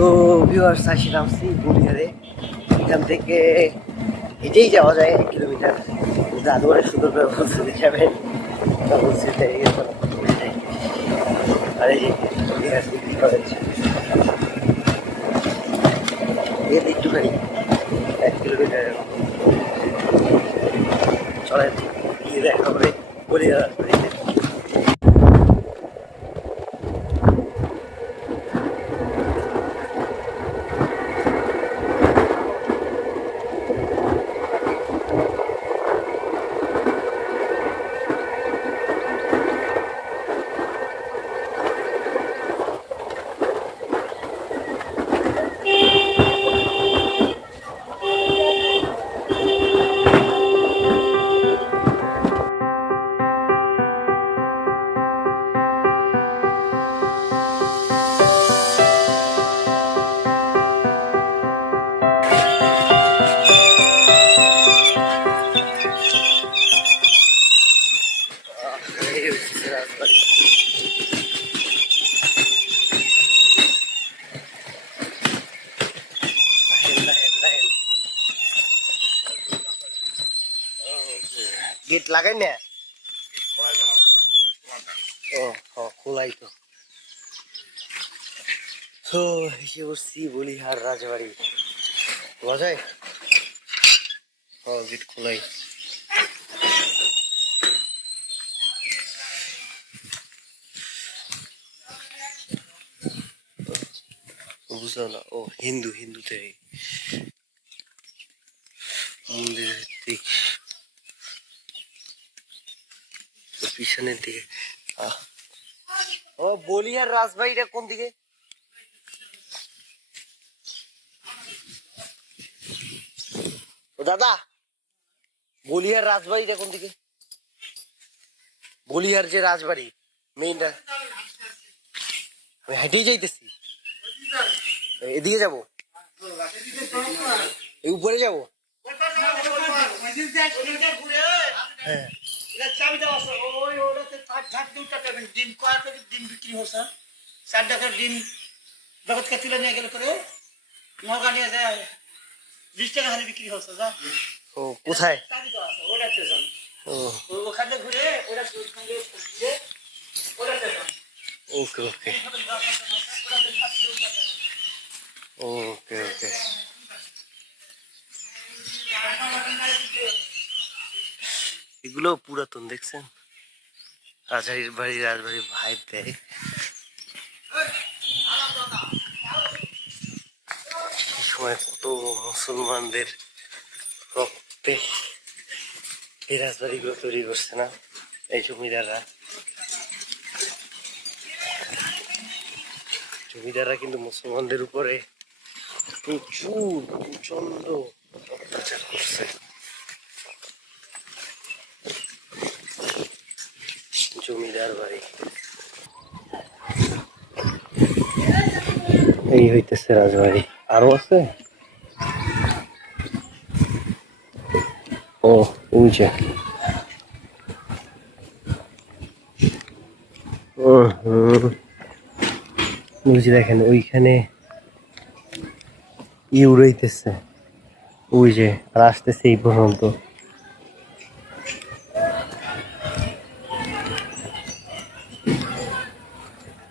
তো ভিউয়ার্স আসি নামছি বলিহারে এখান থেকে হেঁটেই যাওয়া যায় এক কিলোমিটার। দাদু সুন্দর করে বলছে দেখাবেন তা বলছে তাই এরকম করে যাই। আর এই যে বলিহার ডিগ্রি কলেজের একটুখানি, এক কিলোমিটার গিয়ে দেখা হবে বলিহার গেট লাগাই না? ও ও খোলাই তো। তো এসে বসছি বলিহার রাজবাড়ি। বলা যায়? ও গেট খোলাই। বুঝলাম না। ও, হিন্দু, হিন্দুতে। মন্দিরের দিক তো পিছনের দিকে আহ। ও বলিয়ার রাজবাড়িটা কোন দিকে ও দাদা বলিয়ার রাজবাড়িটা কোন দিকে বলিয়ার যে রাজবাড়ি মেইনটা আমি হেঁটেই যাইতেছি এদিকে যাব এই উপরে যাব হ্যাঁ ডিম কয় করে ডিম বিক্রি হচ্ছে চার টাকার ডিম জগৎ কে তুলে নিয়ে গেলে করে নগা নিয়ে যায়। বিশ টাকা হারে বিক্রি হচ্ছে যা। ও কোথায়? চাবি দেওয়া আছে ওটাতে যান ও। ও- ওখানে ঘুরে ওটা ওখানে ঘুরে ওটাতে যান ওকে ওকে। ওকে ওকে। এগুলো পুরাতন, দেখছেন? রাজবাড়ির বাড়ি, রাজবাড়ির ভাই দেয়। সময় কত মুসলমানদের রক্তে এই রাজবাড়িগুলো তৈরি করছে না? এই জমিদাররা। জমিদাররা কিন্তু মুসলমানদের উপরে প্রচুর প্রচণ্ড অত্যাচার করছে। জমিদার বাড়ি। এই হইতেছে রাজবাড়ি। আরও আছে? ও হুম বুঝি দেখেন ওইখানে ই উড়াইতেছে ওই যে আর আসতেছে এই পর্যন্ত।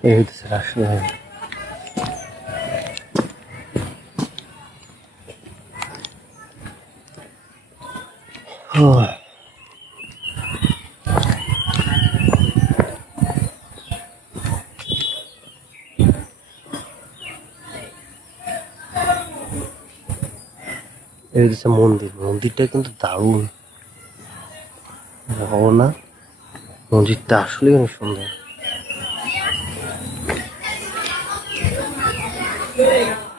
এই হইতেছে রাষ্ট্রীয় এই হচ্ছে মন্দির। মন্দিরটা কিন্তু দারুণ। ও না। মন্দিরটা আসলে অনেক সুন্দর।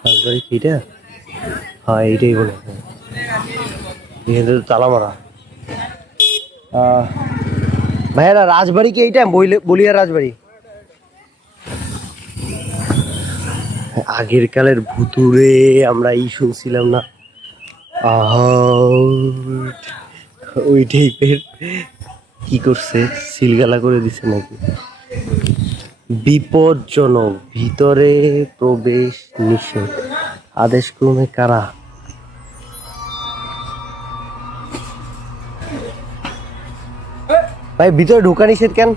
রাজবাড়ি কি এটা হ্যাঁ এইটাই বলে তো তালা মারা। ভাইয়ারা, রাজবাড়ি কি এইটা বলিয়া রাজবাড়ি? আগের কালের ভুতুরে আমরা এই শুনছিলাম না। আহা, ওই টাইপের কি করছে? সিলগালা করে দিছে নাকি? বিপজ্জনক ভিতরে প্রবেশ নিষেধ। আদেশ ক্রমে কারা? ভাই ভিতরে ঢোকা নিষেধ কেন?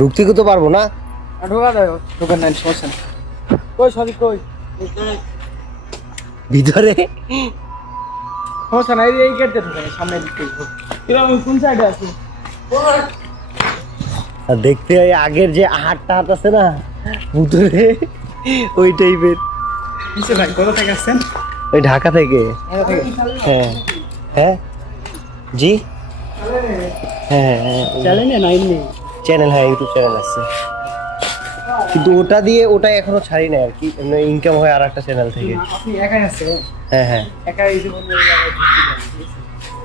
ঢুকতে তো পারব না। ঢোকা দেয় ঢোকার নাই সমস্যা কই সবই কই? ভিতরে? সমস্যা নাই এই ঢোকা সামনে দিক এরকম কোন সাইডে আছে? আর দেখতে আগের যে হাটটা হাট আছে না ভিতরে ওই টাইপের ভাই কোথা থেকে আসছেন? ওই ঢাকা থেকে। হ্যাঁ। হ্যাঁ? জি? হ্যাঁ হ্যাঁ চ্যানেল হ্যাঁ ইউটিউব চ্যানেল আছে। কিন্তু ওটা দিয়ে ওটা এখনও ছাড়ি নাই আর কি ইনকাম হয় আর একটা চ্যানেল থেকে আপনি একাই আসছেন হ্যাঁ? হ্যাঁ একা এই জীবন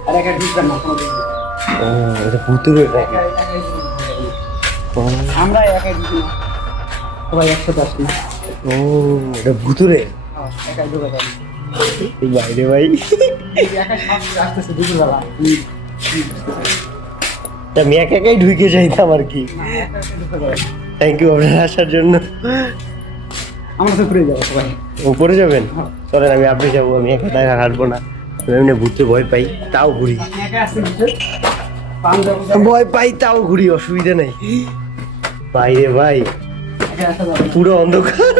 আর একা ঢুকবেন না। ও এটা ভুতুরে নাকি? একা একাই জীবন ও, আমরা একাই ঢুকি না। সবাই একসাথে আসি। ও এটা ভুতুরে হ্যাঁ, একাই ঢুকে বাইরে ভাই। একাই আসতেছে দুপুরবেলা। তা আমি একা একাই ঢুকে যাইতাম আর কি। থ্যাংক ইউ আপনার আসার জন্য। আমরা তো ঘুরে যাব সবাই। উপরে যাবেন? চলেন আমি আপনি যাব আমি একা একা হাঁটবো না। আমি এমনি ঘুরতে ভয় পাই তাও ঘুরি। ভয় পাই তাও ঘুরি অসুবিধা নেই। বাইরে ভাই পুরো অন্ধকার।